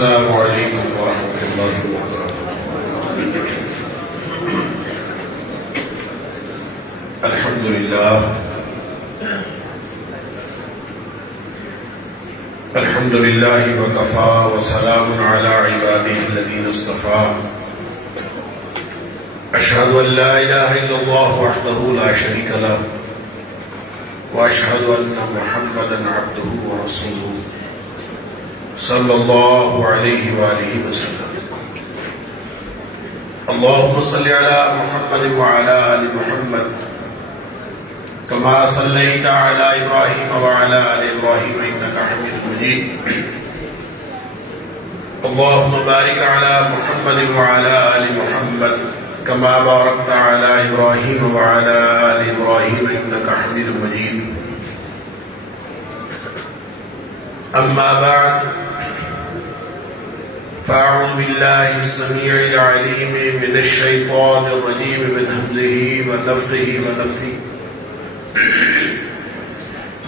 السلام علیکم ورحمۃ اللہ وبرکاتہ۔ الحمد للہ الحمد للہ وکفیٰ وسلام علی عبادہ الذین اصطفیٰ۔ اشہد ان لا الہ الا اللہ وحدہ لا شریک لہ واشہد ان محمدا عبدہ ورسولہ صلی اللہ علیہ وآلہ وسلم۔ اللہم صلی علی محمد وعلی آل محمد کما صلیت علی ابراہیم وعلی آل ابراہیم انک حمید مجید۔ اللہم بارک علی محمد وعلی آل محمد کما بارکت علی ابراہیم وعلی آل ابراہیم انک حمید مجید۔ اما بعد فأعوذ بالله السميع العليم من الشيطان الرجيم من همزه ونفخه ونفثه۔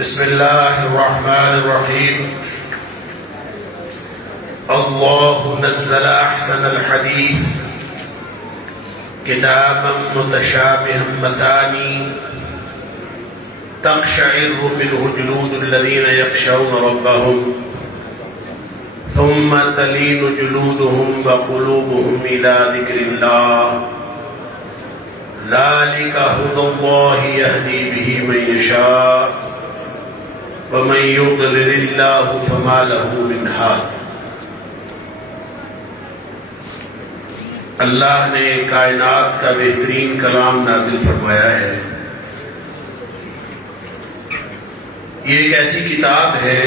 بسم الله الرحمن الرحيم۔ الله نزل أحسن الحديث كتابا متشابها مثاني تقشعر منه جلود الذين يخشون ربهم ثم تلين جلودهم وقلوبهم إلى ذكر الله ذلك هدى الله يهدي به من يشاء ومن يضلل الله فما له من هاد۔ اللہ نے کائنات کا بہترین کلام نازل فرمایا ہے۔ یہ ایک ایسی کتاب ہے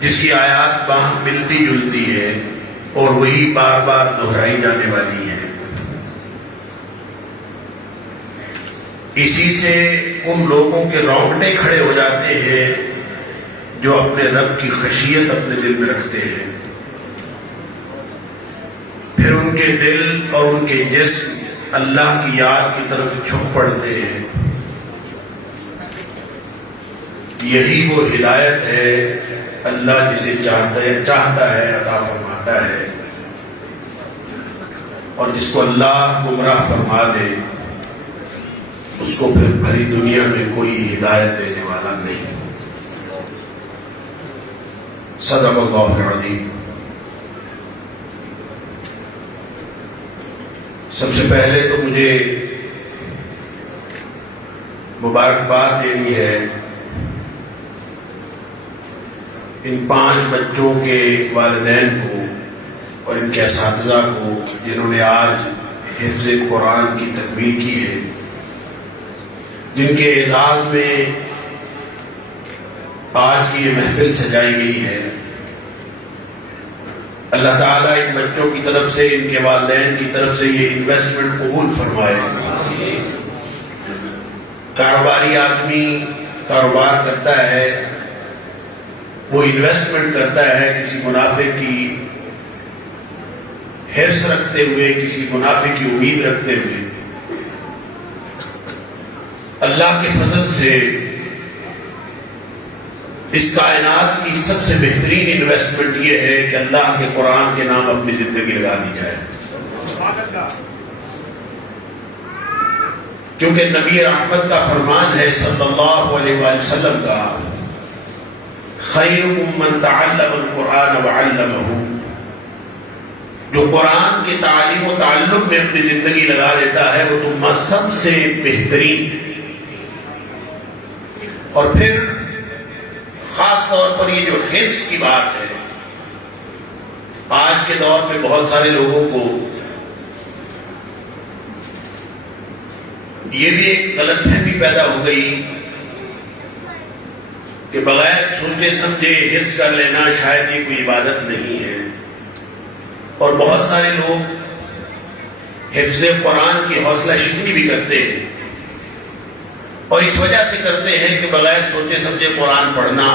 جس کی آیات باہم ملتی جلتی ہے اور وہی بار بار دہرائی جانے والی ہے۔ اسی سے ان لوگوں کے رونگٹے کھڑے ہو جاتے ہیں جو اپنے رب کی خشیت اپنے دل میں رکھتے ہیں، پھر ان کے دل اور ان کے جسم اللہ کی یاد کی طرف جھک پڑتے ہیں۔ یہی وہ ہدایت ہے اللہ جسے چاہتا ہے عطا فرماتا ہے، اور جس کو اللہ گمراہ فرما دے اس کو پھر بھری دنیا میں کوئی ہدایت دینے والا نہیں۔ صدق اللہ العظیم۔ سب سے پہلے تو مجھے مبارکباد دینی ہے ان 5 بچوں کے والدین کو اور ان کے اساتذہ کو جنہوں نے آج حفظ قرآن کی تکمیل کی ہے، جن کے اعزاز میں آج کی یہ محفل سجائی گئی ہے۔ اللہ تعالیٰ ان بچوں کی طرف سے، ان کے والدین کی طرف سے یہ انویسٹمنٹ قبول فرمائے۔ کاروباری آدمی کاروبار کرتا ہے، وہ انویسٹمنٹ کرتا ہے کسی منافع کی حرص رکھتے ہوئے، کسی منافع کی امید رکھتے ہوئے۔ اللہ کے فضل سے اس کائنات کی سب سے بہترین انویسٹمنٹ یہ ہے کہ اللہ کے قرآن کے نام اپنی زندگی لگا دی جائے، کیونکہ نبی رحمت کا فرمان ہے صلی اللہ علیہ وآلہ وسلم کا، خیرکم من تعلم القرآن وعلمہ۔ جو قرآن کی تعلیم و تعلم میں اپنی زندگی لگا دیتا ہے وہ تم سب سے بہترین ہے۔ اور پھر خاص طور پر یہ جو حفظ کی بات ہے، آج کے دور میں بہت سارے لوگوں کو یہ بھی ایک غلط فہمی پیدا ہو گئی کہ بغیر سوچے سمجھے حفظ کر لینا شاید یہ کوئی عبادت نہیں ہے، اور بہت سارے لوگ حفظ قرآن کی حوصلہ شکنی بھی کرتے ہیں، اور اس وجہ سے کرتے ہیں کہ بغیر سوچے سمجھے قرآن پڑھنا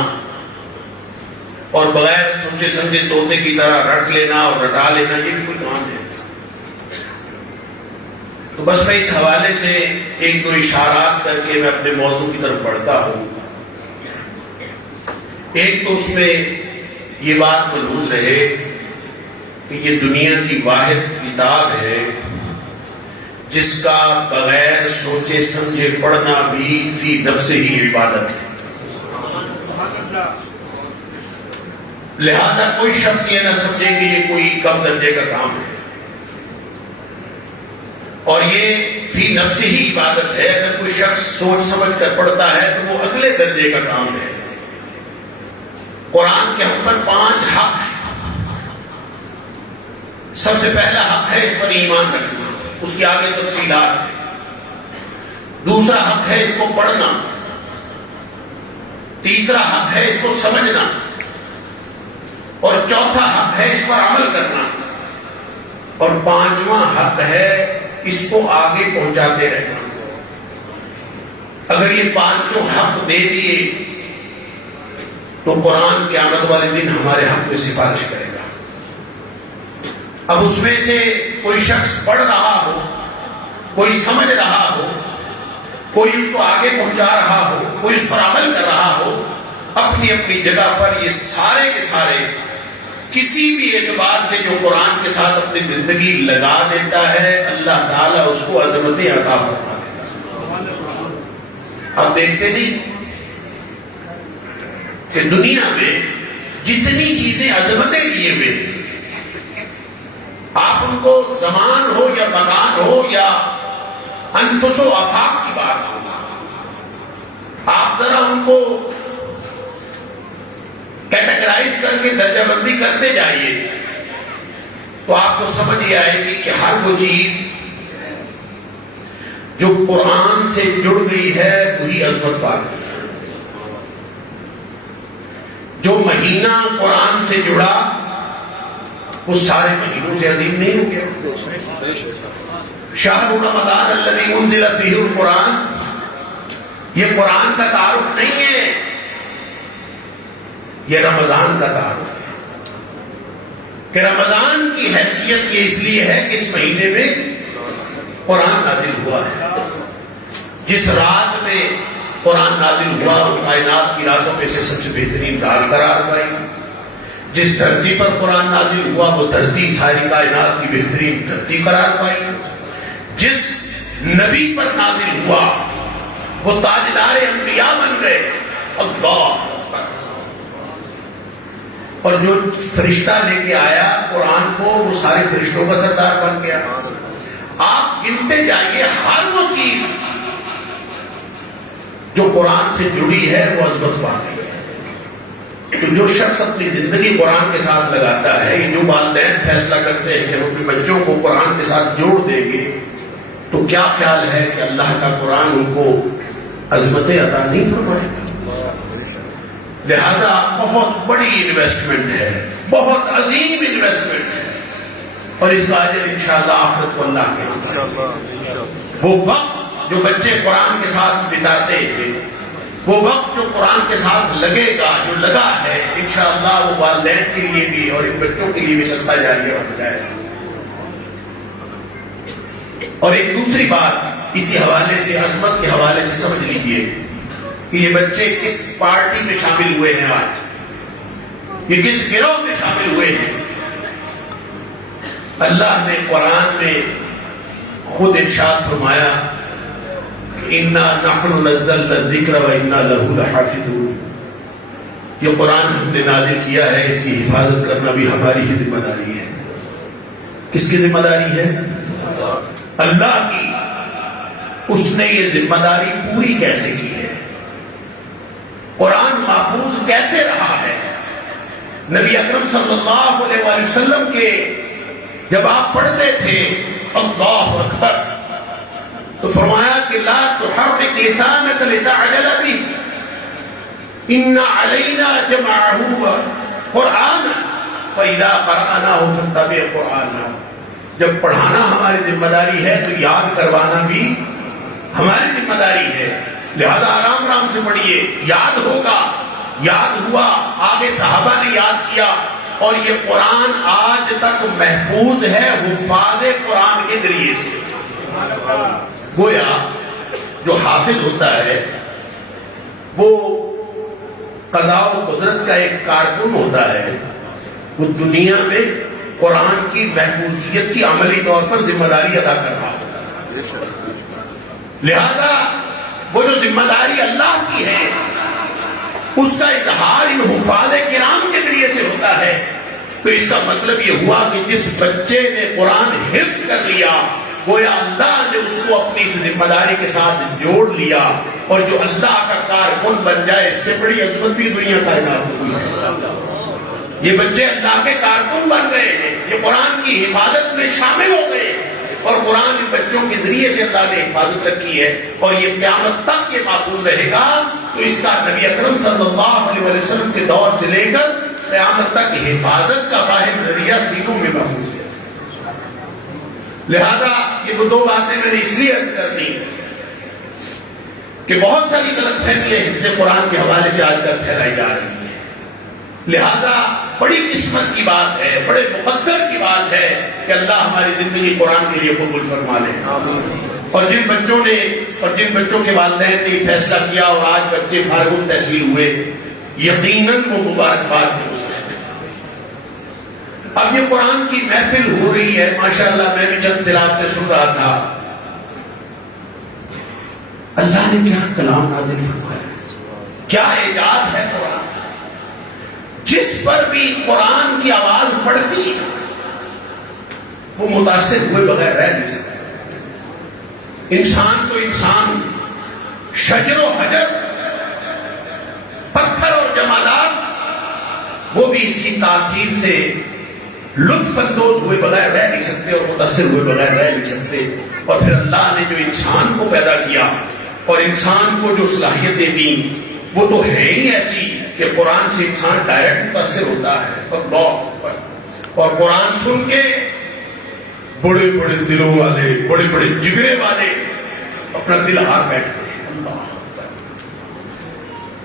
اور بغیر سوچے سمجھے طوطے کی طرح رٹ لینا اور رٹا لینا یہ بھی کوئی کام ہے۔ تو بس میں اس حوالے سے ایک دو اشارات کر کے میں اپنے موضوع کی طرف بڑھتا ہوں۔ ایک تو اس میں یہ بات ملحوظ رہے کہ یہ دنیا کی واحد کتاب ہے جس کا بغیر سوچے سمجھے پڑھنا بھی فی نفس ہی عبادت ہے. لہذا کوئی شخص یہ نہ سمجھے کہ یہ کوئی کم درجے کا کام ہے، اور یہ فی نفس ہی عبادت ہے. اگر کوئی شخص سوچ سمجھ کر پڑھتا ہے تو وہ اگلے درجے کا کام ہے. قرآن کے ہم پر 5 حق ہیں. سب سے پہلا حق ہے اس پر ایمان رکھنا، اس کے آگے تفصیلات ہیں. دوسرا حق ہے اس کو پڑھنا. تیسرا حق ہے اس کو سمجھنا. اور چوتھا حق ہے اس پر عمل کرنا. اور 5واں حق ہے اس کو آگے پہنچاتے رہنا. اگر یہ 5 حق دے دیے تو قرآن قیامت والے دن ہمارے حق میں سفارش کرے گا. اب اس میں سے کوئی شخص پڑھ رہا ہو، کوئی سمجھ رہا ہو، کوئی اس کو آگے پہنچا رہا ہو، کوئی اس پر عمل کر رہا ہو، اپنی اپنی جگہ پر یہ سارے کے سارے کسی بھی اعتبار سے جو قرآن کے ساتھ اپنی زندگی لگا دیتا ہے اللہ تعالیٰ اس کو عظمتیں عطا فرما دیتا ہے. آپ دیکھتے نہیں کہ دنیا میں جتنی چیزیں عظمتیں لیے ہوئے ہیں، آپ ان کو زمان ہو یا مکان ہو یا انفس و آفاق کی بات ہو، آپ ذرا ان کو کیٹیگرائز کر کے درجہ بندی کرتے جائیے تو آپ کو سمجھ یہ آئے گی کہ ہر وہ چیز جو قرآن سے جڑ گئی ہے وہی عظمت پا گئی. جو مہینہ قرآن سے جڑا وہ سارے مہینوں سے عظیم نہیں ہو گیا. شہر رمضان الذی انزل فیہ القرآن، یہ قرآن کا تعارف نہیں ہے، یہ رمضان کا تعارف ہے. کہ رمضان کی حیثیت یہ اس لیے ہے کہ اس مہینے میں قرآن نازل ہوا ہے. جس رات میں قرآن نازل ہوا وہ کائنات کی راتوں میں سے سب سے بہترین رات قرار پائی. جس دھرتی پر قرآن نازل ہوا وہ دھرتی ساری کائنات کی بہترین دھرتی قرار پائی. جس نبی پر نازل ہوا وہ تاجدار انبیاء بن گئے. اللہ. اور جو فرشتہ لے کے آیا قرآن کو وہ سارے فرشتوں کا سردار بن گیا. آپ گنتے جائیے ہر وہ چیز جو قرآن سے جڑی ہے وہ عظمت پا گئی ہے. تو جو شخص اپنی زندگی قرآن کے ساتھ لگاتا ہے، یہ جو والدین فیصلہ کرتے ہیں کہ وہ اپنے بچوں کو قرآن کے ساتھ جوڑ دیں گے، تو کیا خیال ہے کہ اللہ کا قرآن ان کو عظمتیں عطا نہیں فرمائے گا. لہذا بہت بڑی انویسٹمنٹ ہے، بہت عظیم انویسٹمنٹ ہے، اور اس کا اجر انشاءاللہ آخرت کو اللہ کے ہاں. وہ وقت جو بچے قرآن کے ساتھ بتاتے ہیں، وہ وقت جو قرآن کے ساتھ لگے گا، جو لگا ہے، انشاءاللہ وہ والدین کے لیے بھی اور ان بچوں کے لیے بھی صدقہ جاریہ بن جائے گا. اور ایک دوسری بات اسی حوالے سے، عظمت کے حوالے سے سمجھ لیجئے کہ یہ بچے کس پارٹی میں شامل ہوئے ہیں، آج یہ کس گروہ میں شامل ہوئے ہیں. اللہ نے قرآن میں خود ارشاد فرمایا اِنَّا نَحْنُ نَزَّلْنَا الذِّكْرَ وَإِنَّا لَهُ لَحَافِظُونَ. یہ قرآن ہم نے نازل کیا ہے، اس کی حفاظت کرنا بھی ہماری ہی ذمہ داری ہے. کس کی ذمہ داری ہے؟ اللہ کی. اس نے یہ ذمہ داری پوری کیسے کی ہے؟ قرآن محفوظ کیسے رہا ہے؟ نبی اکرم صلی اللہ علیہ وآلہ وسلم کے جب آپ پڑھتے تھے اللہ اکبر تو فرمایا کہ لا تحرک لسانک لتعجل به ان علینا جمعہ قرآنا فاذا قرأناه فاتبع قرآنا. جب پڑھانا ہماری ذمہ داری ہے تو یاد کروانا بھی ہماری ذمہ داری ہے. لہذا آرام آرام سے پڑھیے، یاد ہوگا. یاد ہوا، آگے صحابہ نے یاد کیا، اور یہ قرآن آج تک محفوظ ہے حفاظ قرآن کے ذریعے سے. گویا جو حافظ ہوتا ہے وہ قضاء و قدرت کا ایک کارکن ہوتا ہے، وہ دنیا میں قرآن کی محفوظیت کی عملی طور پر ذمہ داری ادا کر رہا ہوتا ہے. لہذا وہ جو ذمہ داری اللہ کی ہے اس کا اظہار ان حفاظ کرام کے ذریعے سے ہوتا ہے. تو اس کا مطلب یہ ہوا کہ جس بچے نے قرآن حفظ کر لیا گویا اللہ نے اس کو اپنی اس ذمہ داری کے ساتھ جوڑ لیا، اور جو اللہ کا کارکن بن جائے اس سے بڑی عظمت بھی دنیا کائنات ہوئی ہے. یہ بچے اللہ کے کارکن بن گئے ہیں، یہ قرآن کی حفاظت میں شامل ہو گئے ہیں، اور قرآن ان بچوں کے ذریعے سے اللہ نے حفاظت رکھی ہے، اور یہ قیامت تک یہ محفوظ رہے گا. تو اس کا نبی اکرم صلی اللہ علیہ وسلم کے دور سے لے کر قیامت تک حفاظت کا واحد ذریعہ سینوں میں محفوظ ہے. لہذا یہ وہ دو باتیں میں نے اس لیے عرض کر دی کہ بہت ساری غلط فہمیاں حفظ قرآن کے حوالے سے آج کل پھیلائی جا رہی ہیں. لہذا بڑی قسمت کی بات ہے، بڑے مقدر کی بات ہے کہ اللہ ہماری زندگی قرآن کے لیے قبول فرما لے. اور جن بچوں کے والدین نے یہ فیصلہ کیا اور آج بچے فارغ التحصیل ہوئے، یقیناً وہ مبارکباد کے مستحق ہے. اب یہ قرآن کی محفل ہو رہی ہے، ماشاءاللہ میں بھی چند تلاوتیں سن رہا تھا. اللہ نے کیا کلام نازل فرمایا، کیا ایجاد ہے قرآن. جس پر بھی قرآن کی آواز پڑتی ہے وہ متاثر ہوئے بغیر رہ نہیں سکتا. انسان تو انسان، شجر و حجر، پتھر اور جمادات، وہ بھی اس کی تاثیر سے لطف اندوز ہوئے بغیر رہ نہیں سکتے اور متاثر ہوئے بغیر رہ نہیں سکتے. اور پھر اللہ نے جو انسان کو پیدا کیا اور انسان کو جو صلاحیتیں دیں وہ تو ہے ہی ایسی کہ قرآن سے انسان ڈائریکٹ متاثر ہوتا ہے. اور قرآن سن کے بڑے بڑے دلوں والے، بڑے بڑے جگرے والے اپنا دل ہار بیٹھتے ہیں. اللہ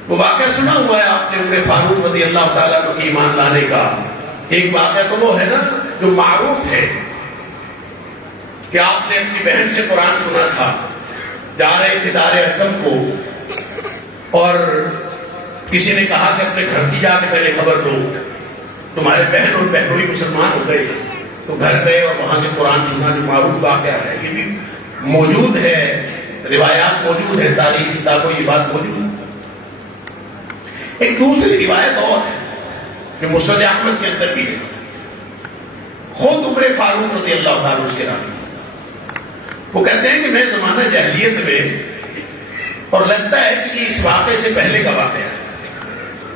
وہ واقعہ سنا ہوا ہے آپ نے عمر فاروق رضی اللہ تعالیٰ عنہ کی ایمان لانے کا. ایک واقعہ تو وہ ہے نا جو معروف ہے کہ آپ نے اپنی بہن سے قرآن سنا تھا، جا رہے تھے دار ارقم کو، اور کسی نے کہا کہ اپنے گھر کی جا کے پہلے خبر دو، تمہارے بہن اور بہنوئی مسلمان ہو گئے. تو گھر گئے اور وہاں سے قرآن سنا، جو معروف واقعہ ہے. یہ بھی موجود ہے، روایات موجود ہیں، تاریخ کتابوں یہ بات موجود ہے. ایک دوسری روایت اور ہے جو مسند احمد کے اندر بھی ہے. خود عمر فاروق رضی اللہ تعالیٰ اس کے راوی، وہ کہتے ہیں کہ میں زمانہ جاہلیت میں، اور لگتا ہے کہ یہ اس واقعے سے پہلے کا واقعہ ہے،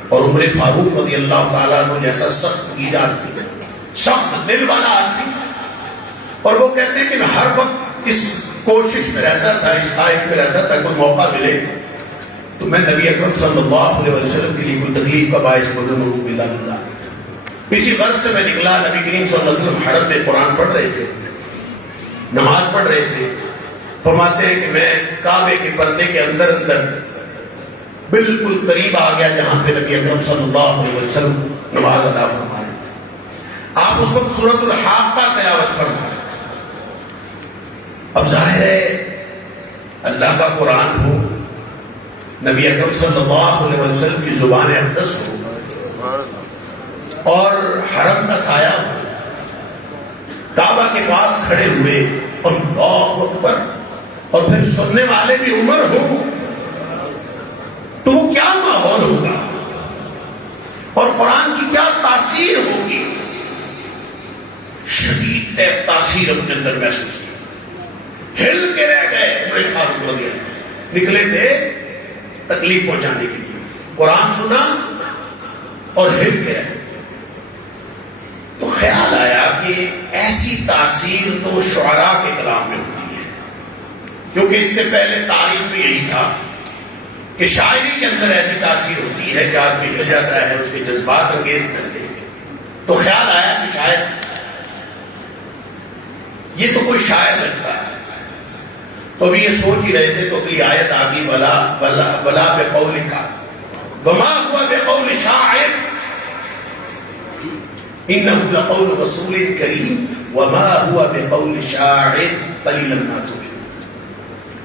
اور عمر فاروق رضی اللہ تعالیٰ عنہ جیسا سخت ایجاد کی، سخت دل والا آدمی، اور وہ کہتے ہیں کہ میں ہر وقت اس کوشش میں رہتا تھا، اس خواہش میں رہتا تھا کوئی موقع ملے تو میں نبی اکرم صلی اللہ علیہ وسلم کے لیے کوئی تکلیف کا باعث بنوں. نعوذ باللہ من ذالک. اسی غرض سے میں نکلا. نبی کریم صلی اللہ علیہ وسلم حرم میں قرآن پڑھ رہے تھے، نماز پڑھ رہے تھے. فرماتے ہیں کہ میں کعبے کے پردے کے اندر بالکل قریب آ گیا جہاں پہ نبی اکرم صلی اللہ علیہ وسلم نماز ادا فرما رہے تھے. آپ اس وقت سورۃ الحاقہ تلاوت فرما رہے تھے. اب ظاہر ہے اللہ کا قرآن ہو، نبی اکرم صلی اللہ علیہ وسلم کی زبان اقدس ہو، اور حرم کا سایہ ہو، کعبہ کے پاس کھڑے ہوئے اور اللہ اکبر، اور پھر سننے والے بھی عمر ہوں، تو وہ کیا ماحول ہوگا اور قرآن کی کیا تاثیر ہوگی. شدید تاثیر اپنے اندر محسوس کی، ہل کے رہ گئے. عمر فاروق رضی اللہ نکلے تھے تکلیف پہنچانے کے لیے، قرآن سنا اور ہل کے رہ. تو خیال آیا کہ ایسی تاثیر تو شعراء کے کلام میں ہوتی ہے، کیونکہ اس سے پہلے تاریخ میں یہی تھا کہ شاعری کے اندر ایسی تاثیر ہوتی ہے کہ آدمی ہل جاتا ہے، اس کے جذبات انگیز کرتے ہیں. تو خیال آیا کہ شاید یہ تو کوئی شاعر لگتا ہے. تو ابھی یہ سوچ ہی رہے تھے تو اگلی آیت آ گئی، بلا بقولک وما هو بقول شاعر انه لقول رسول کریم وما هو بقول شاعر قلیلا ما تؤمنون.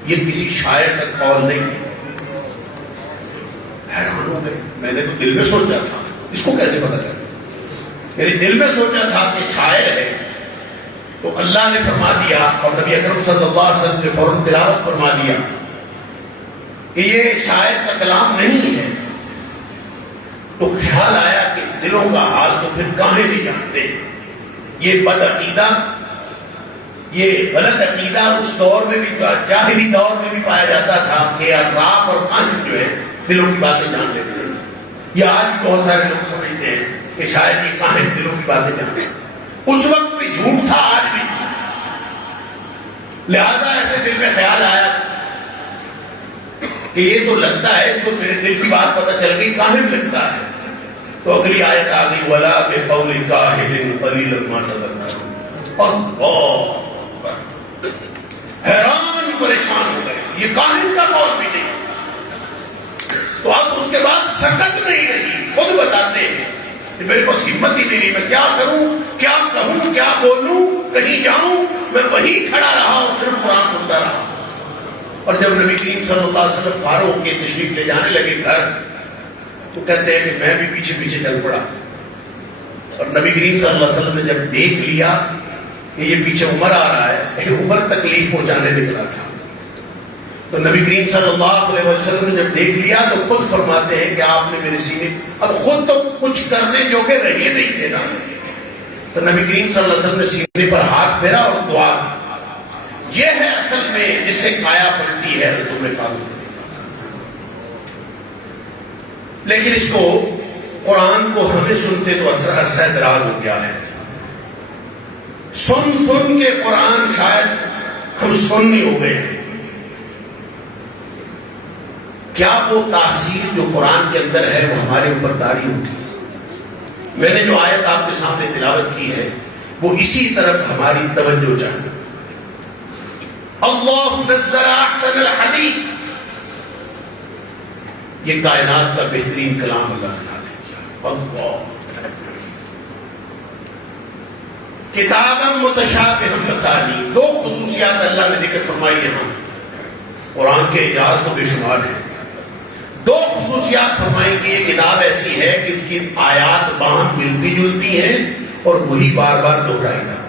یہ کسی شاعر کا قول نہیں ہے، حیران ہو گئے. میں نے تو دل میں سوچا تھا اس کو کیسے پتا چلا؟ میرے دل میں سوچا تھا کہ شاعر ہے تو اللہ نے فرما دیا اور نبی اکرم صلی اللہ علیہ وسلم نے فوراً تلاوت فرما دیا کہ یہ شاعر کا کلام نہیں ہے. تو خیال آیا کہ دلوں کا حال تو پھر کاہیں نہیں جانتے. یہ بد عقیدہ، یہ غلط عقیدہ اس دور میں بھی، جاہلی دور میں بھی پایا جاتا تھا کہ اطراف اور کان جو ہے دلوں کی باتیں جان لیتے ہیں. یہ آج بہت سارے لوگ سمجھتے ہیں کہ شاید یہ کاہیں دلوں کی باتیں جانتے ہیں. اس وقت بھی جھوٹ تھا، آج بھی. لہذا ایسے دل میں خیال آیا کہ یہ تو لگتا ہے اس کو میرے دل کی بات پتہ چل گئی، کاہن لگتا ہے. تو اگلی آیت آ گئی وَلَا بِقَوْلِ كَاهِنٍ قَلِيلًا مَا تَذَكَّرُونَ. اور حیران پریشان ہو گئے، یہ کاہن کا قول بھی نہیں. تو اب اس کے بعد سکت نہیں رہی. خود بتاتے ہیں کہ میرے پاس ہمت ہی نہیں رہی، میں کیا کروں، کیا کہوں، کیا بولوں، کہیں جاؤں. میں وہیں کھڑا رہا اور صرف قرآن سنتا رہا. اور جب نبی کریم صلی اللہ علیہ وسلم فارغ ہو کے تشریف لے جانے لگے گھر، تو کہتے ہیں کہ میں بھی پیچھے پیچھے چل پڑا. اور نبی کریم صلی اللہ علیہ وسلم نے جب دیکھ لیا کہ یہ پیچھے عمر آ رہا ہے، عمر تکلیف پہنچانے نکلا تھا، تو نبی کریم صلی اللہ علیہ وسلم نے جب دیکھ لیا تو خود فرماتے ہیں کہ آپ نے میرے سینے، اب خود تو کچھ کرنے جوگے رہے نہیں تھے نا، تو نبی کریم صلی اللہ علیہ وسلم نے سینے پر ہاتھ پھیرا اور دعا کی. یہ ہے اصل میں جس سے کایا پلٹی ہے تمہیں فاروق. لیکن اس کو قرآن کو ہمیں سنتے تو عرصہ دراز ہو گیا ہے. سن کے قرآن شاید ہم سننی ہو گئے ہیں. کیا وہ تاثیر جو قرآن کے اندر ہے وہ ہمارے اوپر طاری ہوتی ہے؟ میں نے جو آیت آپ کے سامنے تلاوت کی ہے وہ اسی طرف ہماری توجہ چاہتی ہے. اللہ نزل احسن الحدیث، یہ کائنات کا بہترین کلام اللہ نے نازل کیا. اللہ کتابا متشابہا مثانی، دو خصوصیات اللہ نے ذکر فرمائی یہاں. قرآن کے اعجاز تو بے شمار ہیں. دو خصوصیات فرمائی کہ یہ کتاب ایسی ہے کہ اس کی آیات باہم ملتی جلتی ہیں اور وہی بار بار دہرائی جاتی.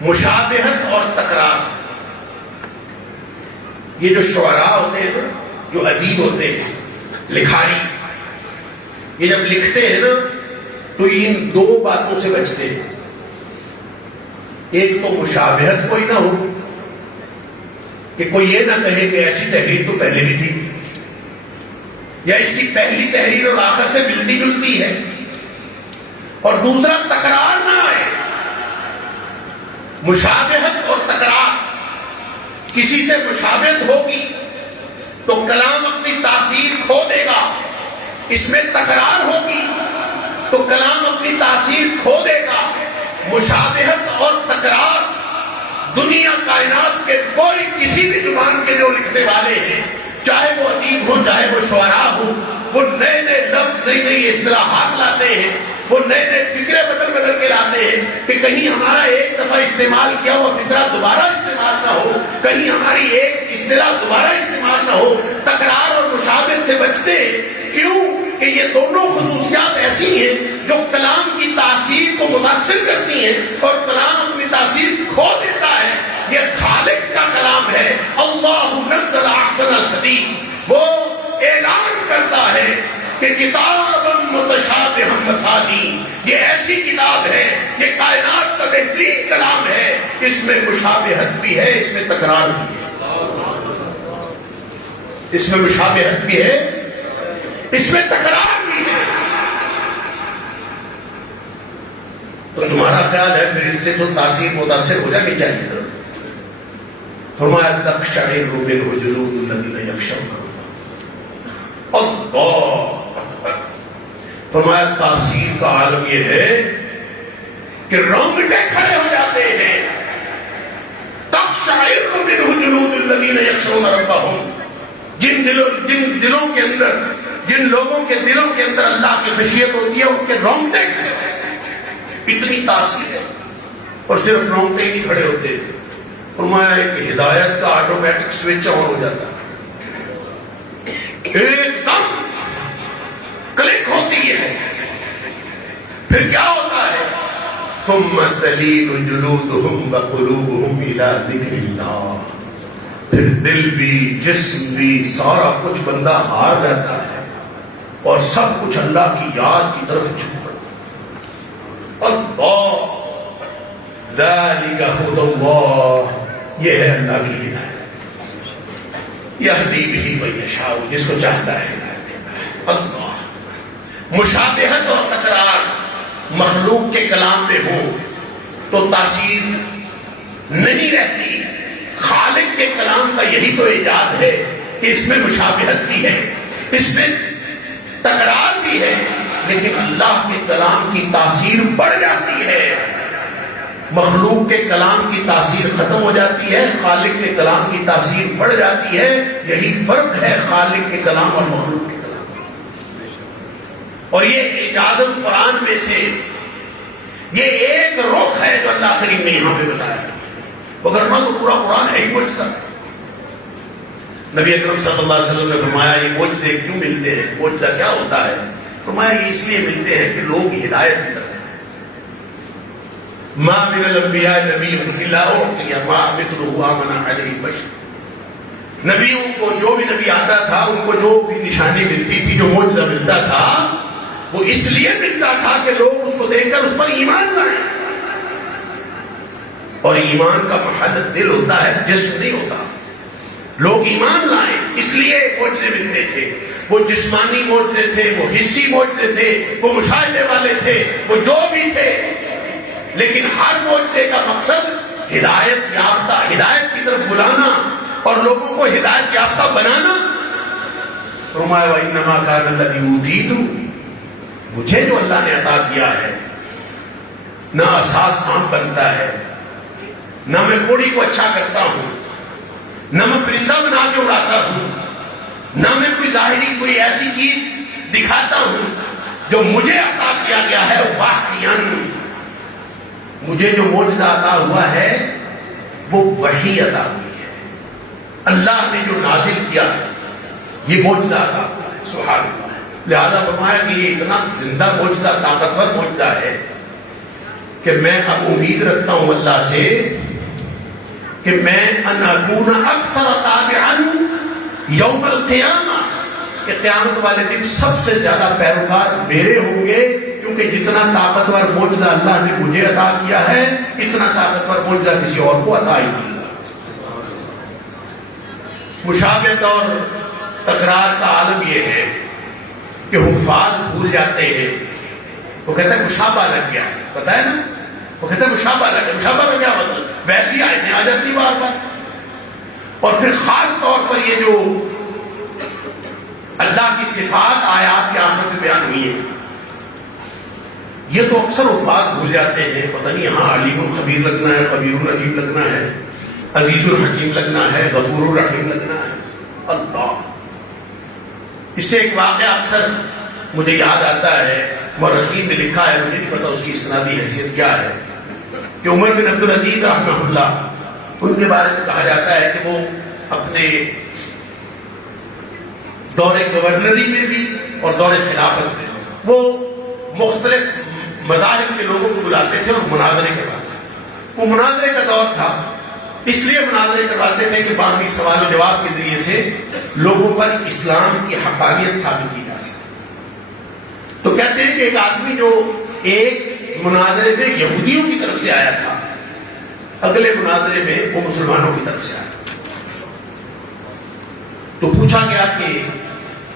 مشابہت اور تکرار. یہ جو شعراء ہوتے ہیں نا، جو ادیب ہوتے ہیں، لکھاری، یہ جب لکھتے ہیں نا تو ان دو باتوں سے بچتے ہیں. ایک تو مشابہت کوئی نہ ہو، کہ کوئی یہ نہ کہے کہ ایسی تحریر تو پہلے بھی تھی، یا اس کی پہلی تحریر اور آخر سے ملتی جلتی ہے. اور دوسرا تکرار نہ آئے. مشابہت اور تکرار، کسی سے مشابہت ہوگی تو کلام اپنی تاثیر کھو دے گا، اس میں تکرار ہوگی تو کلام اپنی تاثیر کھو دے گا. مشابہت اور تکرار دنیا کائنات کے کوئی کسی بھی زبان کے جو لکھنے والے ہیں، چاہے وہ ادیب ہو چاہے وہ شعراء ہو، وہ نئے نئے لفظ، نئی نئی اصطلاحات لاتے ہیں، وہ نئے نئے فکرے بدل کے لاتے ہیں کہ کہیں ہمارا ایک دفعہ استعمال کیا ہوا فکرہ دوبارہ استعمال نہ ہو، کہیں ہماری ایک اصطلاح دوبارہ استعمال نہ ہو. تکرار اور مشابہت سے بچتے ہیں. کیوں کہ یہ دونوں خصوصیات ایسی ہیں جو کلام کی تاثیر کو متاثر کرتی ہیں اور کلام اپنی تاثیر کھو دیتا ہے. یہ خالق کا کلام ہے. اللہ نزل احسن الحدیث، وہ اعلان کرتا ہے کہ کتاب متشابہا مثانی، یہ ایسی کتاب ہے، یہ کائنات کا بہترین کلام ہے. اس میں مشابہت بھی ہے، اس میں تکرار بھی ہے. اس میں مشابہت بھی ہے، اس میں تکرار بھی ہے. تو تمہارا خیال ہے پھر اس سے تو تاثیر متاثر ہو جانی چاہیے تھا. فرمایا تقشعر منہ جلود الذین یخشون اللہ. اللہ فرمایا تاثیر کا عالم یہ ہے کہ رونگٹے کھڑے ہو جاتے ہیں. تقشعر منہ جلود الذین یخشون ربہم، جن دلوں کے اندر، جن لوگوں کے دلوں کے اندر اللہ کی خشیت ہوتی ہے ان کے رونگٹے کھڑے ہوتے ہیں. اتنی تاثیر ہے. اور صرف رونگٹے نہیں کھڑے ہوتے. فرمایا کہ ہدایت کا آٹومیٹک سوئچ آن ہو جاتا ہے. ایک دم کلک ہوتی ہے. پھر کیا ہوتا ہے؟ ثم تلین جلودہم وقلوبہم الی ذکر اللہ. پھر دل بھی جسم بھی سارا کچھ بندہ ہار رہتا ہے اور سب کچھ اللہ کی یاد کی طرف جھک پڑتا ہے. اللہ ذالک ھدی اللہ. یہ ہے اللہ کی ہدایت. یہدی بہ من یشاء. جس کو چاہتا ہے ہدایت دیتا ہے. اللہ. مشابہت اور تکرار مخلوق کے کلام میں ہو تو تاثیر نہیں رہتی. خالق کے کلام کا یہی تو ایجاد ہے کہ اس میں مشابہت بھی ہے, اس میں تکرار بھی ہے, لیکن اللہ کے کلام کی تاثیر بڑھ جاتی ہے. مخلوق کے کلام کی تاثیر ختم ہو جاتی ہے, خالق کے کلام کی تاثیر بڑھ جاتی ہے. یہی فرق ہے خالق کے کلام اور مخلوق کے کلام. اور یہ ایجاد القرآن میں سے یہ ایک رخ ہے جو اللہ کریم نے یہاں پہ بتایا. وگرنہ تو پورا قرآن ہے ہی معجزہ. نبی اکرم صلی اللہ علیہ وسلم نے فرمایا یہ معجزے کیوں ملتے ہیں, معجزہ کیا ہوتا ہے؟ فرمایا یہ اس لیے ملتے ہیں کہ لوگ ہدایت کی طرف ہیں. ما من الانبیاء نبی الا اعطی ما مثلہ آمن علیہ البشر. نبیوں کو جو بھی نبی آتا تھا ان کو جو بھی نشانی ملتی تھی, جو معجزہ ملتا تھا, وہ اس لیے ملتا تھا کہ لوگ اس کو دیکھ کر اس پر ایمان لائیں. اور ایمان کا محل دل ہوتا ہے, جسم نہیں ہوتا. لوگ ایمان لائیں اس لیے معجزے ملتے تھے. وہ جسمانی معجزے تھے, وہ حسی معجزے تھے, وہ مشاہدے والے تھے, وہ جو بھی تھے, لیکن ہر معجزے کا مقصد ہدایت یافتہ, ہدایت کی طرف بلانا اور لوگوں کو ہدایت یافتہ بنانا. فرمایا وَإِنَّمَا كَانَ الَّذِي أُوتِيتُ. مجھے جو اللہ نے عطا کیا ہے نہ اساس سانپ بنتا ہے, نہ میں کوڑی کو اچھا کرتا ہوں, نہ میں پرندہ بنا کے اڑاتا ہوں, نہ میں کوئی ظاہری کوئی ایسی چیز دکھاتا ہوں. جو مجھے عطا کیا گیا ہے واحیاً, مجھے جو معجزہ عطا ہوا ہے وہ وحی عطا ہوئی ہے. اللہ نے جو نازل کیا یہ معجزہ عطا ہوا ہے. سبحان اللہ. لہذا فرمایا کہ یہ اتنا زندہ معجزہ, طاقتور معجزہ ہے کہ میں اب امید رکھتا ہوں اللہ سے کہ میں ان اکون اکثر تابعا یوم القیامہ, کہ قیامت والے دن سب سے زیادہ پیروکار میرے ہوں گے, کیونکہ جتنا طاقتور معجزہ اللہ نے مجھے عطا کیا ہے اتنا طاقتور معجزہ کسی اور کو عطا ہی نہیں. مشابہت اور تکرار کا عالم یہ ہے کہ حفاظ بھول جاتے ہیں. وہ کہتا ہے مشابہ لگ گیا, پتہ ہے نا, وہ کہتا ہے مشابہ لگ گیا. مشابہ کا کیا مطلب؟ ویسی آیتیں آ جاتی بار بار. اور پھر خاص طور پر یہ جو اللہ کی صفات آیات کے آخر میں بیان ہوئی ہے, یہ تو اکثر حفاظ بھول جاتے ہیں. پتہ نہیں یہاں علیم الخبیر لگنا ہے, خبیر العلیم لگنا ہے, عزیز الحکیم لگنا ہے, غفور الرحیم لگنا ہے. اللہ. اس سے ایک واقعہ اکثر مجھے یاد آتا ہے, مورخین نے لکھا ہے, مجھے نہیں پتا اس کی اسنادی حیثیت کیا ہے, کہ عمر بن عبدالعزیز رحمہ اللہ, ان کے بارے میں کہا جاتا ہے کہ وہ اپنے دور گورنری میں بھی اور دور خلافت میں وہ مختلف مذاہب کے لوگوں کو بلاتے تھے اور مناظرے کرواتے تھے. وہ مناظرے کا دور تھا, اس لیے مناظرے کرواتے تھے کہ باقی سوال و جواب کے ذریعے سے لوگوں پر اسلام کی حقانیت ثابت کی جا سکے. تو کہتے ہیں کہ ایک آدمی جو ایک مناظرے میں یہودیوں کی طرف سے آیا تھا, اگلے مناظرے میں وہ مسلمانوں کی طرف سے آیا. تو پوچھا گیا کہ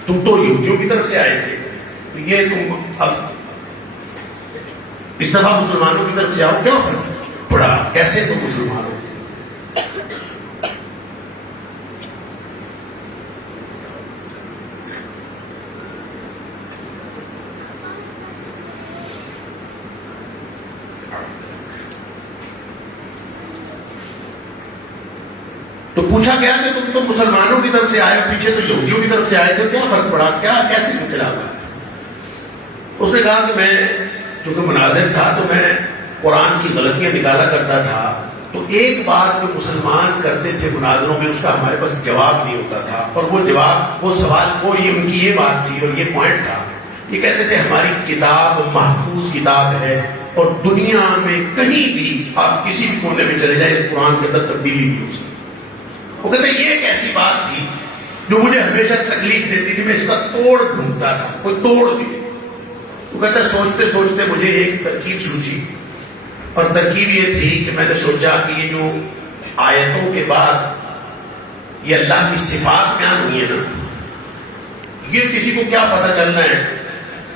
تم تو یہودیوں کی طرف سے آئے تھے, تو یہ تم اب اس دفعہ مسلمانوں کی طرف سے آؤ, کیا فرق پڑا, کیسے تم مسلمانوں سے؟ تو پوچھا گیا کہ تم تو مسلمانوں کی طرف سے آئے, پیچھے تو یہودیوں کی طرف سے آئے تھے, کیا فرق پڑا, کیا کیسے اختلاف ہے؟ اس نے کہا کہ میں چونکہ مناظر تھا تو میں قرآن کی غلطیاں نکالا کرتا تھا تو ایک بات جو مسلمان کرتے تھے مناظروں میں، اس کا ہمارے پاس جواب نہیں ہوتا تھا، اور وہ جواب، وہ سوال، وہ یہ ان کی یہ بات تھی اور یہ پوائنٹ تھا، یہ کہتے تھے ہماری کتاب محفوظ کتاب ہے اور دنیا میں کہیں بھی آپ کسی بھی کونے میں چلے جائیں قرآن کے اندر تبدیلی نہیں ہو سکتی۔ وہ کہتے ہیں یہ ایک ایسی بات تھی جو مجھے ہمیشہ تکلیف دیتی تھی، میں اس کا توڑ ڈھونڈتا تھا، کوئی توڑ بھی نہیں۔ وہ کہتا ہے سوچتے سوچتے مجھے ایک ترکیب سوچی، اور ترکیب یہ تھی کہ میں نے سوچا کہ یہ جو آیتوں کے بعد یہ اللہ کی صفات بیان ہوئی ہے نا، یہ کسی کو کیا پتہ چلنا ہے،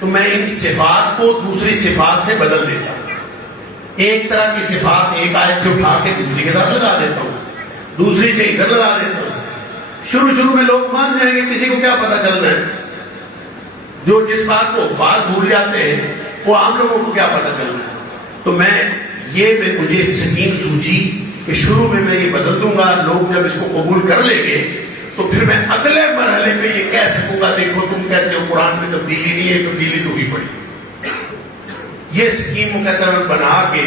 تو میں ان صفات کو دوسری صفات سے بدل دیتا ہوں۔ ایک طرح کی صفات ایک آیت سے اٹھا کے دوسری کے ساتھ لگا دیتا ہوں، دوسری سے ادھر لگا دیتا ہوں۔ شروع میں لوگ مان جائیں گے، کسی کو کیا پتہ چلنا ہے، جو جس بات کو بات بھول جاتے ہیں وہ عام لوگوں کو کیا پتہ چلنا ہے۔ تو مجھے سکیم سوچی کہ شروع میں یہ بدل دوں گا، لوگ جب اس کو قبول کر لیں گے تو پھر میں اگلے مرحلے میں یہ کہہ سکوں گا دیکھو تم کہتے ہو قرآن میں تبدیلی نہیں ہے، تبدیلی تو ہی پڑی۔ یہ سکیم مقدر بنا کے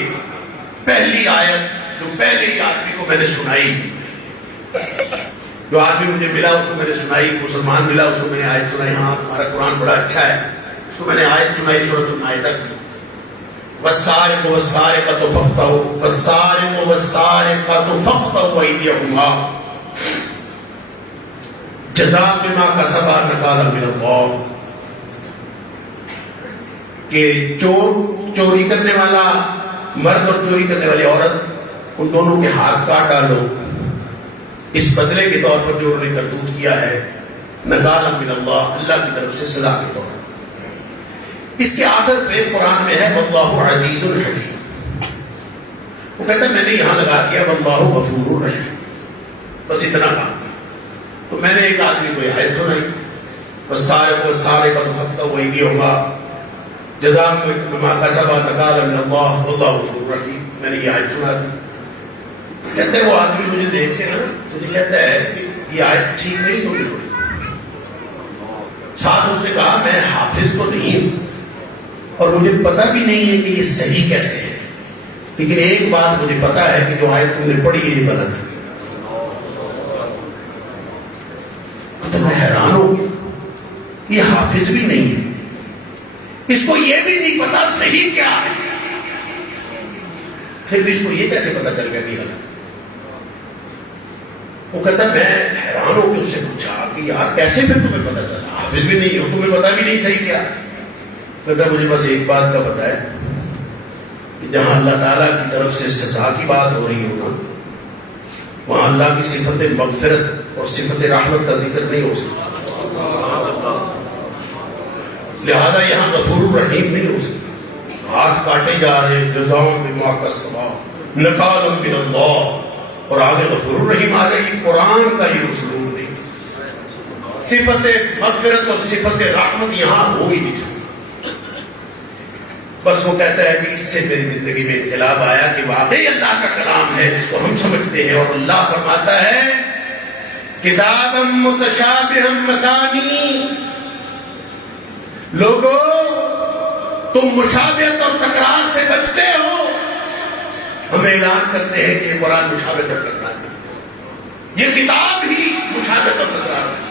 پہلی آیت جو پہلے ہی آدمی کو میں نے سنائی، جو آدمی مجھے ملا اس کو میں نے سنائی، مسلمان ملا اس کو میں نے آیت سنائی، ہاں تمہارا قرآن بڑا اچھا ہے، اس کو میں نے آیت سنائی سورۃ المائدہ کی، والسارق والسارقۃ فاقطعوا والسارق والسارقۃ فاقطعوا ایدیہما جزاء بما کسبا نکالا من اللہ، کہ چوری کرنے والا مرد اور چوری کرنے والی عورت، ان دونوں کے ہاتھ کاٹ ڈالو اس بدلے کے طور پر جو انہوں نے کرتوت کیا ہے، نکالا من اللہ، اللہ کی طرف سے سزا کے طور پر۔ اس کے آخر پہ قرآن میں ہے واللہ عزیز الحکیم، وہ کہتا ہے میں نے یہاں لگا دیا واللہ غفور الرحیم، بس اتنا کام۔ تو میں نے ایک آدمی کو یہ آیت سنائی، والسارق والسارقۃ فاقطعوا ایدیہما جزاء بما کسبا نکالا من اللہ واللہ غفور الرحیم، میں نے یہ آیت سنا دی۔ کہتے ہیں وہ آدمی مجھے دیکھ کے نا مجھے کہتا ہے کہ یہ آیت ٹھیک نہیں تو بالکل، ساتھ اس نے کہا میں حافظ تو نہیں اور مجھے پتہ بھی نہیں ہے کہ یہ صحیح کیسے ہے، لیکن ایک بات مجھے پتا ہے کہ جو آیت تم نے پڑھی ہے یہ غلط ہے۔ تو میں حیران ہو گیا، یہ حافظ بھی نہیں ہے، اس کو یہ بھی نہیں پتا صحیح کیا ہے، پھر بھی اس کو یہ کیسے پتا چل گیا کہ غلط ہے؟ وہ کہتا میں حیران ہو کے اس سے پوچھا کہ یار کیسے پھر تمہیں پتا چلا، حافظ بھی نہیں ہو، تمہیں پتا بھی نہیں صحیح کیا؟ کہتا مجھے بس ایک بات کا پتا ہے کہ جہاں اللہ تعالیٰ کی طرف سے سزا کی بات ہو رہی ہو نا، وہاں اللہ کی صفت مغفرت اور صفت رحمت کا ذکر نہیں ہو سکتا، لہذا یہاں غفور الرحیم نہیں ہو سکتا۔ ہاتھ کاٹے جا رہے جزاء بما کسبا نکالا من اللہ، اور آگے غفور الرحیم آ گئی۔ قرآن کا یہ اسلوب نہیں، صفت مغفرت اور صفت رحمت یہاں ہو ہی نہیں سکتی۔ بس وہ کہتا ہے کہ اس سے میری زندگی میں انقلاب آیا کہ واقعی اللہ کا کلام ہے جس کو ہم سمجھتے ہیں، اور اللہ فرماتا ہے کتابا متشابہا مثانی، لوگو تم مشابہت اور تکرار سے بچتے ہو، ہم اعلان کرتے ہیں کہ یہ قرآن مشابہت اور تکرار نہیں، یہ کتاب ہی مشابہت اور تکرار نہیں،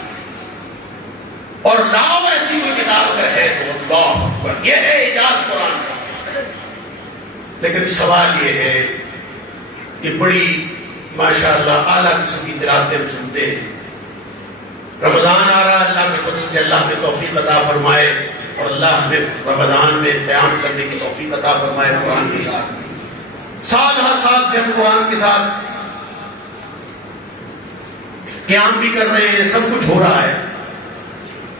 اور لاؤ ایسی کوئی کتاب اگر ہے تو اللہ اکبر، یہ ہے اعجاز قرآن کا۔ لیکن سوال یہ ہے کہ بڑی ماشاءاللہ اعلیٰ قسم کی تلاوتیں ہم سنتے ہیں، رمضان آ رہا، اللہ کے فضل سے اللہ نے توفیق عطا فرمائے اور اللہ ہمیں رمضان میں قیام کرنے کی توفیق عطا فرمائے قرآن کے ساتھ، سال ہر سال سے ہم قرآن کے ساتھ قیام بھی کر رہے ہیں، سب کچھ ہو رہا ہے،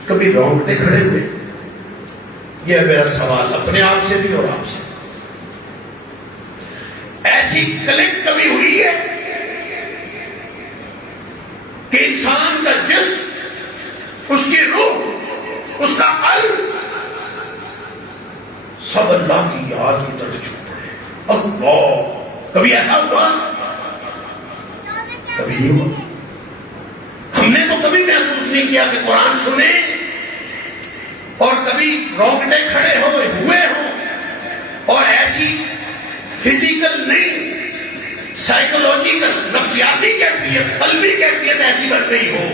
کبھی رونگٹے کھڑے ہوئے؟ یہ ہے میرا سوال اپنے آپ سے بھی اور آپ سے۔ ایسی کلک کبھی ہوئی ہے کہ انسان کا جسم، اس کی روح، اس کا قلب سب اللہ کی یاد کی طرف جھک پڑے؟ اللہ، کبھی ایسا ہوا؟ کبھی نہیں ہوا۔ ہم نے تو کبھی محسوس نہیں کیا کہ قرآن سنے اور کبھی رونگٹے کھڑے ہوئے ہوں، اور ایسی فزیکل نہیں سائیکولوجیکل نفسیاتی کیفیت، قلبی کیفیت ایسی بن گئی ہو،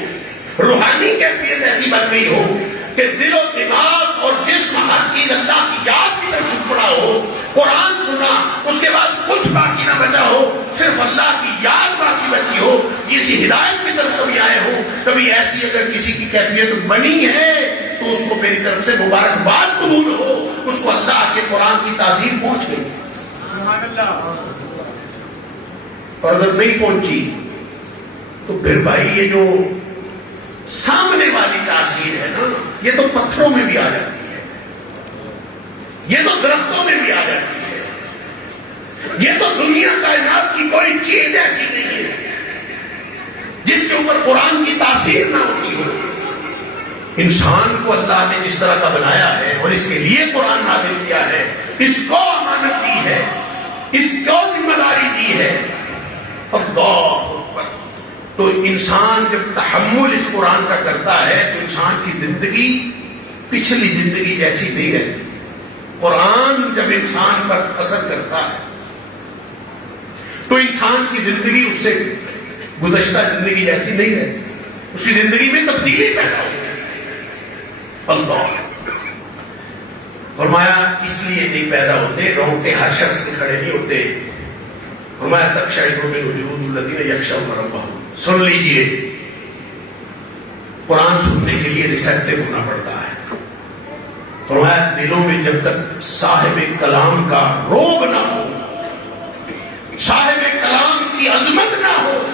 روحانی کیفیت ایسی بن گئی ہو کہ دل و دماغ اور جسم ہر چیز اللہ کی یاد کی طرف جھک پڑا ہو، قرآن سنا اس کے بعد کچھ باقی نہ بچا ہو، صرف اللہ کی یاد باقی بچی ہو، کسی ہدایت کی طرف کبھی آئے ہو، کبھی ایسی اگر کسی کی کیفیت بنی ہے تو اس کو میری طرف سے مبارکباد قبول ہو، اس کو اللہ کے قرآن کی تاثیر پہنچ گئی۔ اور اگر نہیں پہنچی تو پھر بھائی یہ جو سامنے والی تاثیر ہے نا، یہ تو پتھروں میں بھی آ جاتی ہے، یہ تو درختوں میں بھی آ جاتی ہے، یہ تو دنیا کائنات کی کوئی چیز ایسی نہیں ہے جس کے اوپر قرآن کی تاثیر نہ ہوتی ہو۔ انسان کو اللہ نے جس طرح کا بنایا ہے اور اس کے لیے قرآن نازل کیا ہے، اس کو امانت دی ہے، اس کو ذمہ داری دی ہے، اللہ اکبر۔ تو انسان جب تحمل اس قرآن کا کرتا ہے تو انسان کی زندگی پچھلی زندگی جیسی نہیں رہتی۔ قرآن جب انسان پر اثر کرتا ہے تو انسان کی زندگی اس سے گزشتہ زندگی جیسی نہیں رہتی، اس کی زندگی میں تبدیلی پیدا ہوتی ہے۔ اللہ فرمایا اس لیے نہیں پیدا ہوتے، رونگٹے ہر شخص کے کھڑے نہیں ہوتے۔ فرمایا تقشعر منہ جلود الذین یخشون ربہم۔ سن لیجئے، قرآن سننے کے لیے ریسیپٹیو ہونا پڑتا ہے۔ فرمایا دلوں میں جب تک صاحب کلام کا روب نہ ہو، صاحب کلام کی عظمت نہ ہو،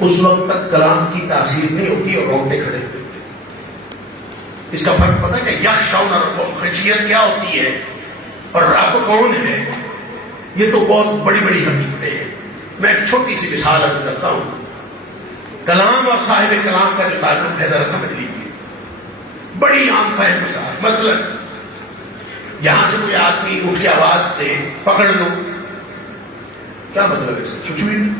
اس وقت تک کلام کی تاثیر نہیں ہوتی اور رونگٹے کھڑے ہوتے۔ اس کا فرق پتہ ہے کہ یخشون ربہم، خشیت کیا ہوتی ہے اور رب کون ہے، یہ تو بہت بڑی بڑی حقیقتیں ہیں۔ میں ایک چھوٹی سی مثال عرض کرتا ہوں، کلام اور صاحب کلام کا جو تعلق ہے ذرا سمجھ لیجیے۔ بڑی عام فہم مثال، مثلا یہاں سے کوئی آدمی اٹھ کے آواز دے پکڑ لو، کیا مطلب ہے؟ کچھ بھی نہیں،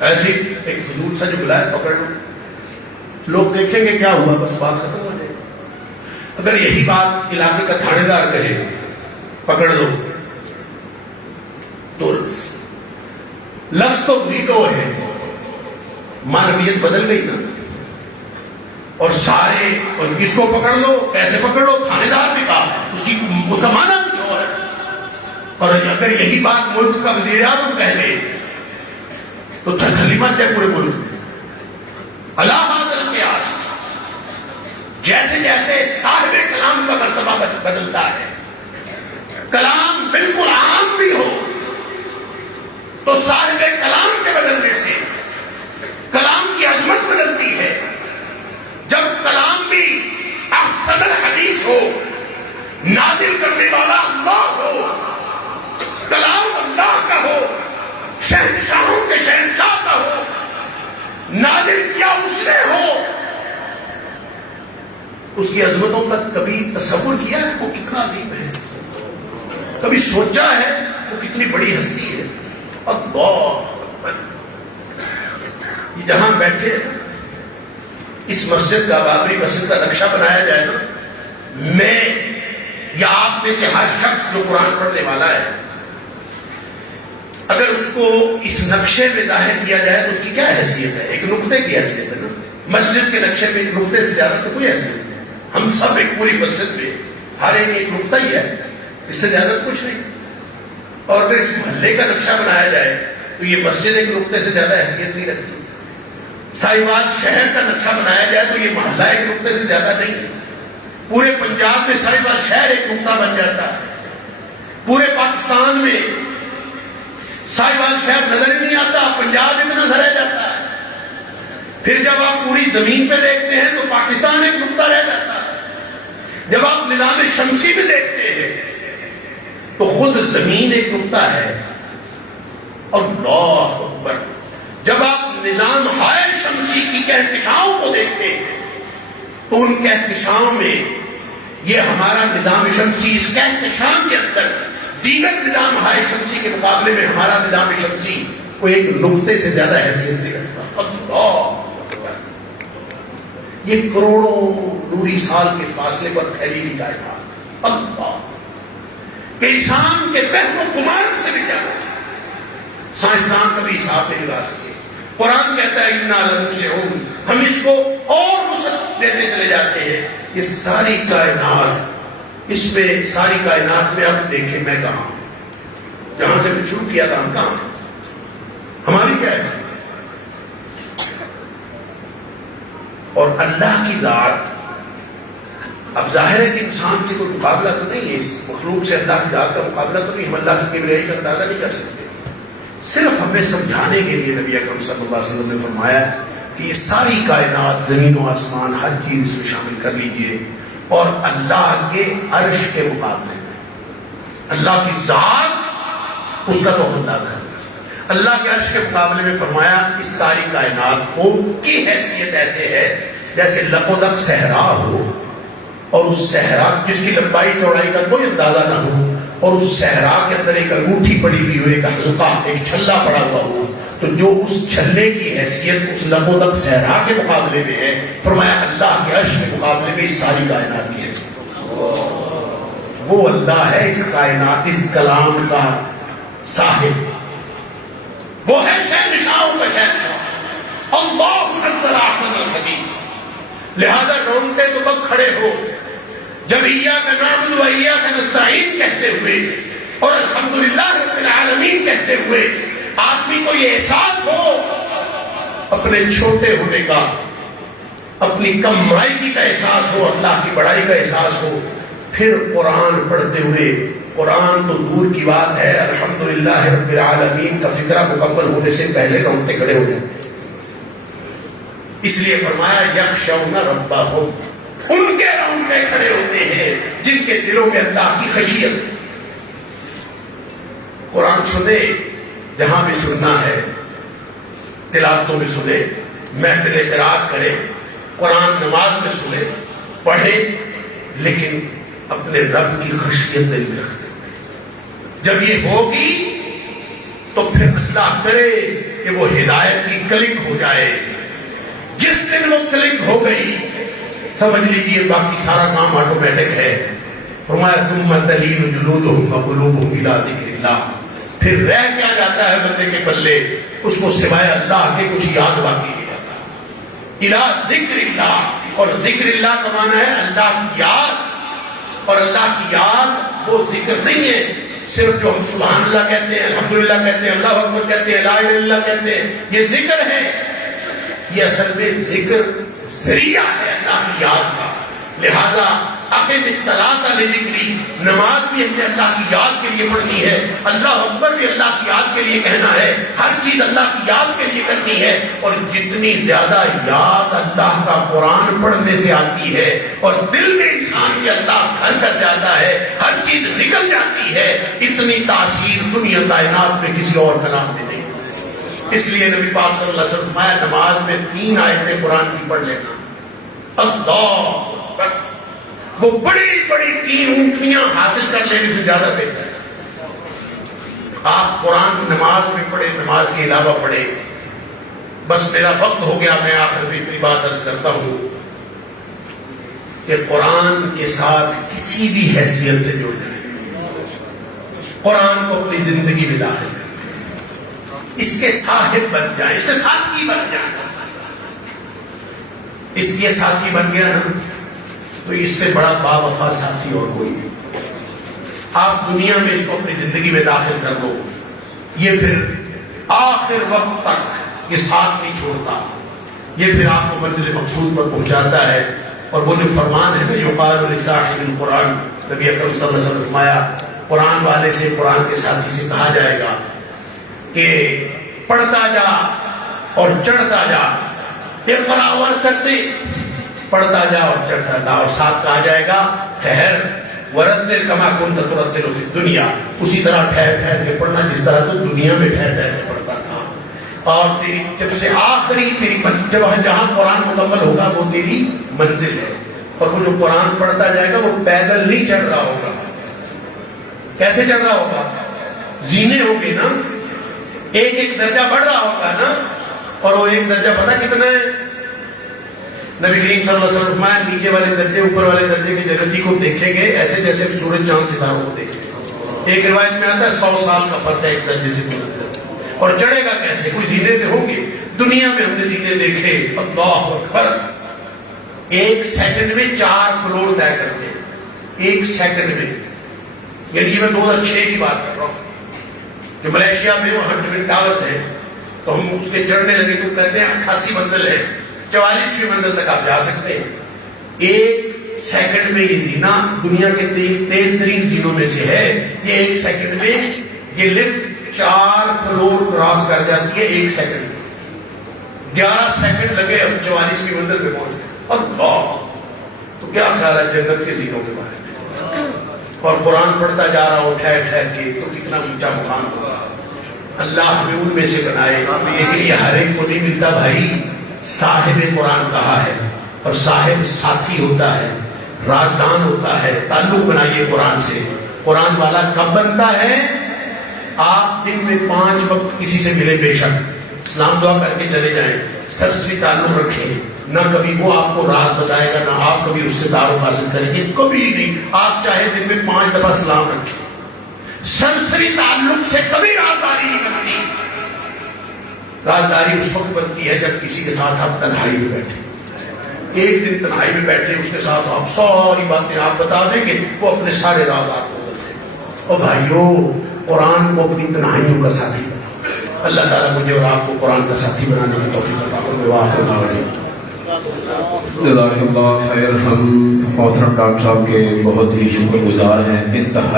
ایسے ایک فضول سا جو بلائے پکڑ لو، لوگ دیکھیں گے کیا ہوا، بس بات ختم ہو جائے گی۔ اگر یہی بات علاقے کا تھانے دار کہے پکڑ لو تو لفظ تو بھی دو ہے، معنویت بدل گئی نا۔ اور سارے اور کس کو پکڑ لو، کیسے پکڑ لو، تھانے دار بھی کہا، اس کا معنی کچھ اور ہے۔ اور اگر یہی بات ملک کا وزیر اعظم کہہ لے تو تھلی مت جائے پورے ملک میں۔ اللہ حاضر قیاس، جیسے جیسے صاحب کلام کا مرتبہ بدلتا ہے، کلام بالکل عام بھی ہو تو صاحب کلام کے بدلنے سے کلام کی عظمت بدلتی ہے۔ جب کلام بھی احسن الحدیث ہو، نازل کرنے والا اللہ ہو، کلام اللہ کا ہو، شہنشاہوں کے شہنشاہ کا ہو، نازل کیا اس نے ہو، اس کی عظمتوں کا کبھی تصور کیا ہے وہ کتنا عظیم ہے؟ کبھی سوچا ہے وہ کتنی بڑی ہستی ہے؟ اللہ اکبر۔ یہ جہاں بیٹھے اس مسجد کا، بابری مسجد کا نقشہ بنایا جائے نا، میں یا آپ میں سے ہر شخص جو قرآن پڑھنے والا ہے، اگر اس کو اس نقشے میں ظاہر کیا جائے تو اس کی کیا حیثیت ہے؟ ایک نقطے کی حیثیت ہے نا۔ مسجد کے نقشے میں ایک نقطے سے زیادہ تو کوئی حیثیت نہیں ہے۔ ہم سب ایک پوری مسجد میں ہر ایک نقطہ ہی ہے، اس سے زیادہ کچھ نہیں۔ اور اگر اس محلے کا نقشہ بنایا جائے تو یہ مسجد ایک نقطے سے زیادہ حیثیت نہیں رکھتی۔ سائیوال شہر کا نقشہ بنایا جائے تو یہ محلہ ایک نقطے سے زیادہ نہیں۔ پورے پنجاب میں سائیوال شہر ایک نقطہ بن جاتا ہے، پورے پاکستان میں سائیوال شہر نظر ہی نہیں آتا، پنجاب اتنا نظر رہ جاتا ہے۔ پھر جب آپ پوری زمین پہ دیکھتے ہیں تو پاکستان ایک نقطہ رہ جاتا ہے۔ جب آپ نظام شمسی میں دیکھتے ہیں تو خود زمین ایک نقطہ ہے۔ اللہ اکبر۔ جب آپ نظام ہائے شمسی کی کہکشاؤں کو دیکھتے ہیں تو ان کہکشاؤں میں یہ ہمارا نظام شمسی، اس کہکشاؤں کے اندر دیگر نظام ہائے شمسی کے مقابلے میں ہمارا نظام شمسی کو ایک نقطے سے زیادہ حیثیت نہیں رکھتا۔ اللہ اکبر۔ یہ کروڑوں نوری سال کے فاصلے پر پھیلی ہوئی کائنات، اللہ کہ انسان کے وہم و گمان سے بھی زیادہ سائنسدان کبھی حساب نہیں لگا سکے. قرآن کہتا ہے انا لموسعون، ہم اس کو اور وسعت دیتے چلے جاتے ہیں. یہ ساری کائنات، اس میں ساری کائنات میں اب دیکھیں میں کہاں ہوں، جہاں سے میں شروع کیا تھا ہم کہاں ہیں، ہماری کیا ہے. اور اللہ کی ذات، اب ظاہر ہے کہ انسان سے کوئی مقابلہ تو نہیں ہے، اس مخلوق سے اللہ کی ذات کا مقابلہ تو نہیں، ہم اللہ کی کبریائی کا اندازہ نہیں کر سکتے. صرف ہمیں سمجھانے کے لیے نبی اکرم صلی اللہ علیہ وسلم نے فرمایا کہ یہ ساری کائنات، زمین و آسمان، ہر چیز اس میں شامل کر لیجئے، اور اللہ کے عرش کے مقابلے میں اللہ کی ذات، اس کا تو اندازہ ہے. اللہ کے عرش کے مقابلے میں فرمایا اس ساری کائنات کو کی حیثیت ایسے ہے جیسے لقدق صحرا ہو، اور اس صحرا جس کی لمبائی چوڑائی کا کوئی اندازہ نہ ہو، اور اس صحرا کے اندر ایک انگوٹھی پڑی ہوئی ہو، ایک حلقہ، ایک چھلا پڑا ہوا ہو، تو جو اس چھلے کی حیثیت اس لقدق صحرا کے مقابلے میں ہے، فرمایا اللہ کے عرش کے مقابلے میں اس ساری کائنات کی حیثیت. وہ اللہ ہے اس کائنات، اس کلام کا صاحب، وہ ہے شہنشاہوں کا شہنشاہ. اللہ نزل احسن الحدیث. لہذا رومتے تو تب کھڑے ہو جب ایاک نعبد و ایاک نستعین کہتے ہوئے اور الحمدللہ رب العالمین کہتے ہوئے آدمی کو یہ احساس ہو اپنے چھوٹے ہونے کا، اپنی کم مائگی کا احساس ہو، اللہ کی بڑائی کا احساس ہو. پھر قرآن پڑھتے ہوئے، قرآن تو دور کی بات ہے، الحمدللہ رب العالمین کا فکرہ مکمل ہونے سے پہلے رونگٹے کھڑے ہو جاتے ہیں. اس لیے فرمایا یخشون ربہم، ان کے رونگٹے کھڑے ہوتے ہیں جن کے دلوں میں اللہ کی خشیت. قرآن سنے جہاں بھی سننا ہے، تلاوتوں میں سنے، محفل قرات کرے، قرآن نماز میں سنے، پڑھے، لیکن اپنے رب کی خشیت دل میں رکھتے. جب یہ ہوگی تو پھر اللہ کرے کہ وہ ہدایت کی کلک ہو جائے. جس دن وہ کلک ہو گئی سمجھ لیجیے باقی سارا کام آٹومیٹک ہے. فرمایا ثم تلین جلودہم وقلوبہم الی ذکر اللہ. پھر رہ کیا جاتا ہے بندے کے پلے، اس کو سوائے اللہ کے کچھ یاد باقی نہیں رہتا. الی ذکر اللہ، اور ذکر اللہ کا معنی ہے اللہ کی یاد. اور اللہ کی یاد وہ ذکر نہیں ہے صرف جو ہم سبحان اللہ کہتے ہیں، الحمدللہ کہتے ہیں، اللہ اکبر کہتے ہیں، لا الہ الا اللہ کہتے ہیں، یہ ذکر ہے. یہ اصل میں ذکر ذریعہ ہے اللہ کی یاد کا. لہذا اقم الصلاۃ لذکری، نماز بھی ہم نے اللہ کی یاد کے لیے پڑھنی ہے، اللہ اکبر بھی اللہ کی یاد کے لیے کہنا ہے، ہر چیز اللہ کی یاد کے لیے کرنی ہے. اور جتنی زیادہ یاد اللہ کا قرآن پڑھنے سے آتی ہے اور دل میں انسان کے اللہ گھر کر جاتا ہے، ہر چیز نکل جاتی ہے، اتنی تاثیر دنیا کائنات میں کسی اور کلام میں نہیں. اس لیے نبی پاک صلی اللہ علیہ وسلم فرمایا نماز میں 3 آیتیں قرآن کی پڑھ لینا. اللہ اکبر، وہ بڑی بڑی 3 اونٹنیاں حاصل کر لینے سے زیادہ بہتر ہے. آپ قرآن نماز میں پڑھے، نماز کے علاوہ پڑھے. بس میرا وقت ہو گیا، میں آخر میں اتنی بات عرض کرتا ہوں کہ قرآن کے ساتھ کسی بھی حیثیت سے جڑ جائیں، قرآن کو اپنی زندگی میں داخل کریں، اس کے صاحب بن جائیں، اس کے ساتھی بن جائیں. اس کے ساتھی بن گیا نا تو اس سے بڑا باوفا ساتھی اور کوئی نہیں. آپ دنیا میں اس کو اپنی زندگی میں داخل کر دو، یہ پھر آخر وقت تک یہ ساتھ نہیں چھوڑتا، یہ پھر آپ کو منزل مقصود پر پہنچاتا ہے. اور وہ جو فرمان ہے نا یقال لصاحب القرآن، نبی اکرم صلی اللہ علیہ وسلم فرمایا قرآن والے سے، قرآن کے ساتھی سے کہا جائے گا کہ پڑھتا جا اور چڑھتا جا، اقرا ورتقی، پڑھتا جا اور چڑھتا جا. اور ساتھ کہا جائے گا ٹھہر، ورتل کما کنت ترتل فی الدنیا، اسی طرح ٹھہر ٹھہر کے پڑھنا جس طرح تو دنیا میں ٹھہر ٹھہر کے پڑھتا تھا. اور تیری جب سے آخری تیری جب جہاں قرآن مکمل ہوگا وہ تیری منزل ہے. اور وہ جو قرآن پڑھتا جائے گا وہ پیدل نہیں چڑھ رہا ہوگا. کیسے چڑھ رہا ہوگا؟ زینے ہوں گے نا، ایک ایک درجہ بڑھ رہا ہوگا نا. اور وہ ایک درجہ پتہ کتنا ہے؟ نبی کریم صلی اللہ علیہ وسلم فرمایا نیچے والے درجے اوپر والے درجے کی جگتی کو دیکھیں گے ایسے جیسے سورج چاند ستاروں کو دیکھیں گے. ایک روایت میں آتا ہے 100 سال کا فرق ہے ایک درجے سے دوسرے درجے. اور چڑھے گا کیسے؟ کوئی زینے پہ ہوں گے؟ دنیا میں ہم نے زینے دیکھے، اللہ اکبر، 1 سیکنڈ میں 4 فلور طے کرتے ہیں، 1 سیکنڈ میں. یعنی میں 2006 کی بات کر رہا ہوں کہ ملیشیا میں وہاں ٹوین ٹاورز ہے، تو ہم اس کے چڑھنے لگے تو کہتے ہیں 88 منزل ہے، 44ویں منزل تک آپ جا سکتے ہیں. 1 سیکنڈ میں یہ زینہ دنیا کے تیز ترین زینوں میں سے ہے. یہ 1 سیکنڈ میں یہ لفٹ 4 فلور کراس کر جاتی ہے 1 سیکنڈ میں. 11 سیکنڈ لگے اب 44ویں منزل پہ پہنچ گئے. اللہ، تو کیا خیال ہے جنت کے زینوں کے بارے میں؟ اور قرآن پڑھتا جا رہا ہو ٹھہر ٹھہر کے تو کتنا اونچا مقام ہوگا. اللہ ہمیں ان میں سے بنائے. لیکن یہ ہر ایک کو نہیں ملتا بھائی. صاحب قرآن کہا ہے، اور صاحب ساتھی ہوتا ہے، رازدان ہوتا ہے. تعلق بنائیے قرآن سے. قرآن والا کب بنتا ہے؟ آپ دن میں 5 وقت کسی سے ملے، بے شک سلام دعا کر کے چلے جائیں، سرسری تعلق رکھیں. نہ کبھی وہ آپ کو راز بتائے گا، نہ آپ کبھی اس سے تعارف حاصل کریں گے، کبھی نہیں. آپ چاہے دن میں 5 دفعہ سلام رکھیں. سرسری تعلق سے کبھی رازداری نہیں بنتی. رازداری اس وقت بنتی ہے جب کسی کے ساتھ آپ تنہائی میں بیٹھے. ایک دن تنہائی میں بیٹھے، اس کے ساتھ آپ ساری باتیں آپ بتا دیں گے، وہ اپنے سارے راز آپ کو بتائیں گے. اور بھائیو، قرآن کو اپنی تنہائیوں کا ساتھی بناؤ. اللہ تعالیٰ مجھے اور آپ کو قرآن کا ساتھی بنانے کی توفیق عطا فرمائے. وآخر دعوانا جزاک اللہ خیر. ہم محترم ڈاکٹر صاحب کے بہت ہی شکر گزار ہیں. انتہائی